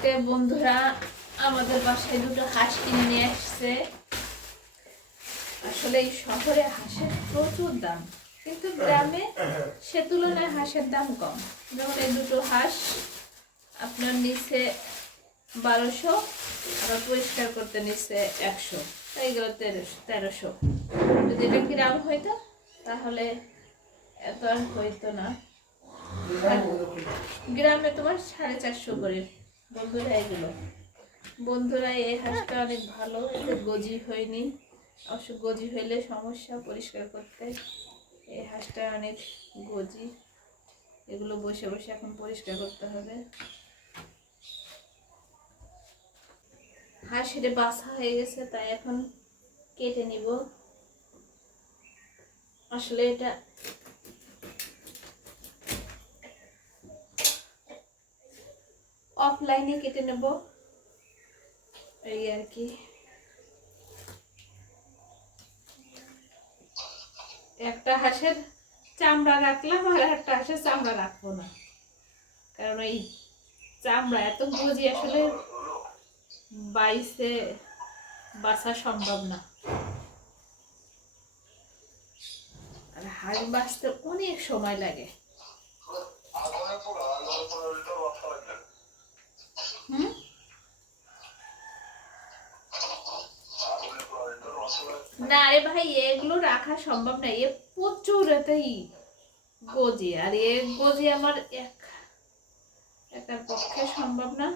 আজকে বন্ধুরা আমাদের বাসায় দুটো হাঁস কিনে নিয়ে আসছে। আসলে এই শহরে হাঁসের প্রচুর দাম, কিন্তু গ্রামে সে তুলনায় হাঁসের দাম কম। যেমন এই দুটো হাঁস আপনার নিচে 1200, আবার পরিষ্কার করতে নিচে 100, তাই গেল 1300। যদি এটা গ্রাম হইতো তাহলে এত আর হইতো না। গ্রামে তোমার 450 করে। বন্ধুরা এগুলো বন্ধুরা এই হাঁসটা অনেক ভালো, এতে গজি হয়নি। অবশ্য গজি হইলে সমস্যা পরিষ্কার করতে। এই হাঁসটা অনেক গজি, এগুলো বসে বসে এখন পরিষ্কার করতে হবে। হাঁস এটা বাছা হয়ে গেছে, তাই এখন কেটে নিব। আসলে এটা অফলাইনে কেটে নেব, এই আর কি। একটা হাঁসের চামড়া রাখলাম আর একটা হাঁসের চামড়া রাখবো না, কারণ এই চামড়া এত গজি আসলে বাইসে বাছা সম্ভব না। আর হাঁস বাছতে অনেক সময় লাগে। না রে ভাই, এগুলো রাখা সম্ভব না, এ প্রচুর এতেই গজি, আর এ গজি আমার একার পক্ষে সম্ভব না।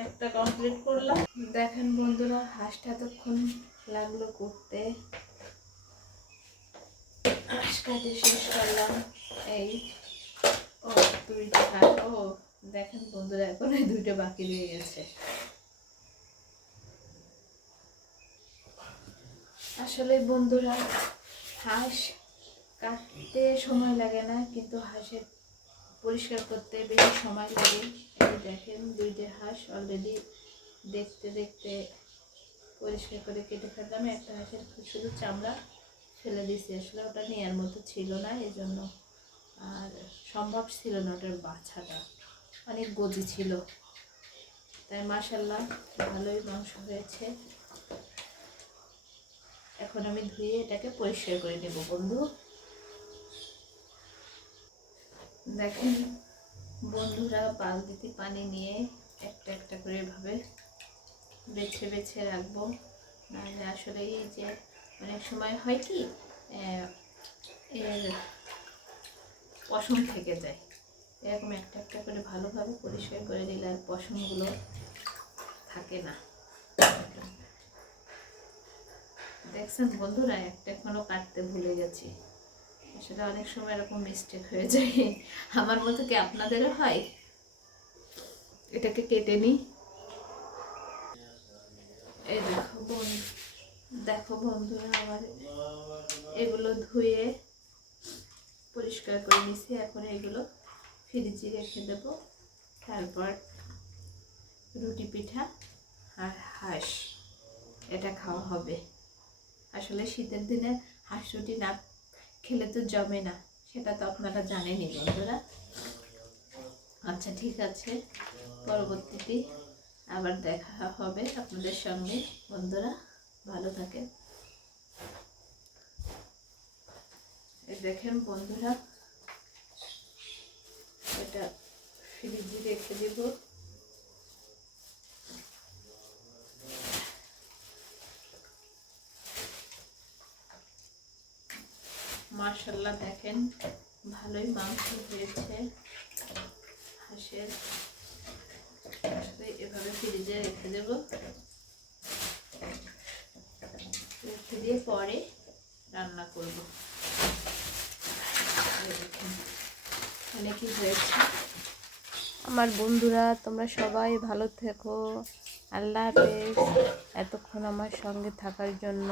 একটা কমপ্লিট করলাম। দেখেন বন্ধুরা, হাঁসটা এতক্ষণ লাগলো করতে, হাঁস কাটে শেষ করলাম। এই ও দুইটা হাঁস, ও দেখেন বন্ধুরা এখন এই দুইটা বাকি রয়ে গেছে। আসলে বন্ধুরা হাঁস কাটতে সময় লাগে না, কিন্তু হাঁসের পরিষ্কার করতে বেশি সময় লাগে। এই দেখেন দুইটা হাঁস অলরেডি দেখতে দেখতে পরিষ্কার করে কেটে ফেললাম। একটা হাঁসের শুধু চামড়া ফেলে দিয়েছি, আসলে ওটা নেওয়ার মতো ছিল না, এই জন্য। আর সম্ভব ছিল না, ওটার বাচ্চাটা অনেক গজি ছিল। তাই মাশাআল্লাহ ভালোই মাংস হয়েছে। এখন আমি ধুয়ে এটাকে পরিষ্কার করে নেব বন্ধু। দেখেন বন্ধুরা, বালতিতে পানি নিয়ে একটা একটা করে এভাবে বেছে বেছে রাখবো, নাহলে আসলে এই যে অনেক সময় হয় কি এর পশম থেকে যায়। এরকম একটা একটা করে ভালোভাবে পরিষ্কার করে দিলে আর পশমগুলো থাকে না। দেখছেন বন্ধুরা, একটা এখনো কাটতে ভুলে গেছি। আসলে অনেক সময় এরকম মিস্টেক হয়ে যায়, আমার মতো কি আপনাদেরও হয়? এটাকে কেটে নিই। এই দেখো বন্ধুরা, আমার এগুলো ধুয়ে পরিষ্কার করে নিছি। এখন এগুলো ফ্রিজে রেখে দেব। তারপর রুটি পিঠা আর হাঁস এটা খাওয়া হবে। আসলে শীতের দিনে হাঁস রুটি না খেলে তো জমে না, সেটা তো আপনারা জানেনই বন্ধুরা। আচ্ছা ঠিক আছে, পরবর্তীতে আবার দেখা হবে আপনাদের সঙ্গে। বন্ধুরা ভালো থাকেন। এই দেখেন বন্ধুরা, এটা ফ্রিজে রেখে দেব। মাশাআল্লাহ দেখেন ভালোই মাংস হয়েছে হাঁসের। এভাবে ফ্রিজে রেখে দেব, রেখে দিয়ে পরে রান্না করব। অনেকই হয়েছে। আমার বন্ধুরা তোমরা সবাই ভালো থেকো। আল্লাহ হাফেজ। এতক্ষণ আমার সঙ্গে থাকার জন্য।